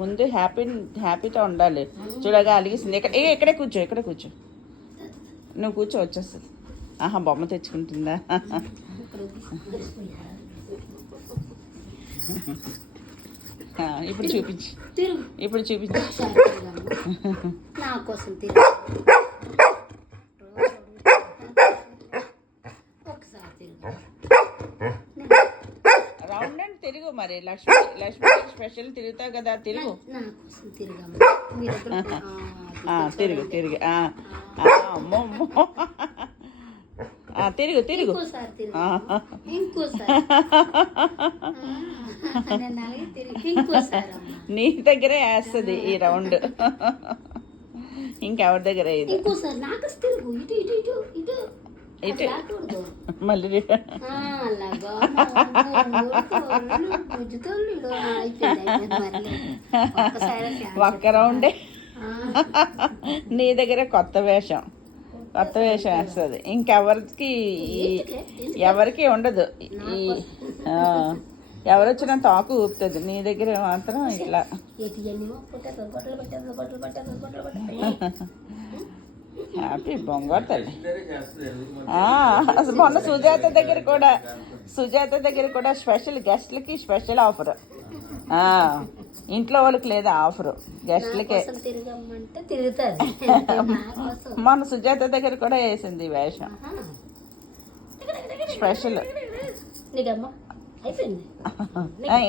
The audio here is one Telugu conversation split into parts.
ముందు హ్యాపీతో ఉండాలి. చూడగా అలిగిస్తుంది. ఇక్కడే కూర్చో, ఇక్కడే కూర్చో. నువ్వు కూర్చో, వచ్చేస్తుంది. ఆహా, బొమ్మ తెచ్చుకుంటుందా? ఇప్పుడు చూపించు, ఇప్పుడు చూపించు. నా కోసం రౌండ్ అండ్ తిరుగు. మరి లక్ష్మి స్పెషల్ తిరుగుతావు కదా, తిరుగు. తిరుగు తిరుగు. అమ్మో అమ్మో, తిరుగు తిరుగు. నీ దగ్గరే వేస్తుంది ఈ రౌండ్, ఇంకెవరి దగ్గర ఇది. ఇటు మళ్ళీ ఒక్క రౌండే. నీ దగ్గర కొత్త వేషం వేస్తుంది. ఎవరికి ఉండదు. ఎవరు వచ్చినా తాకు ఊపుతుంది. నీ దగ్గర మాత్రం ఇట్లా. హ్యాపీ బొంగారు తల్లి. అసలు మొన్న సుజాత దగ్గర కూడా స్పెషల్ గెస్ట్లకి స్పెషల్ ఆఫర్. ఇంట్లో వాళ్ళకి లేదా ఆఫరు, గెస్ట్లకే. మన సుజాత దగ్గర కూడా వేసింది వేషం స్పెషల్.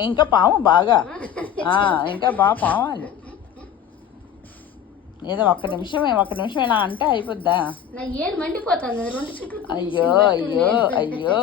ఇంకా పాము బాగా, ఇంకా బాగా పావాలి. ఏదో ఒక్క నిమిషం ఇలా అంటే అయిపోద్దా? అయ్యో అయ్యో అయ్యో.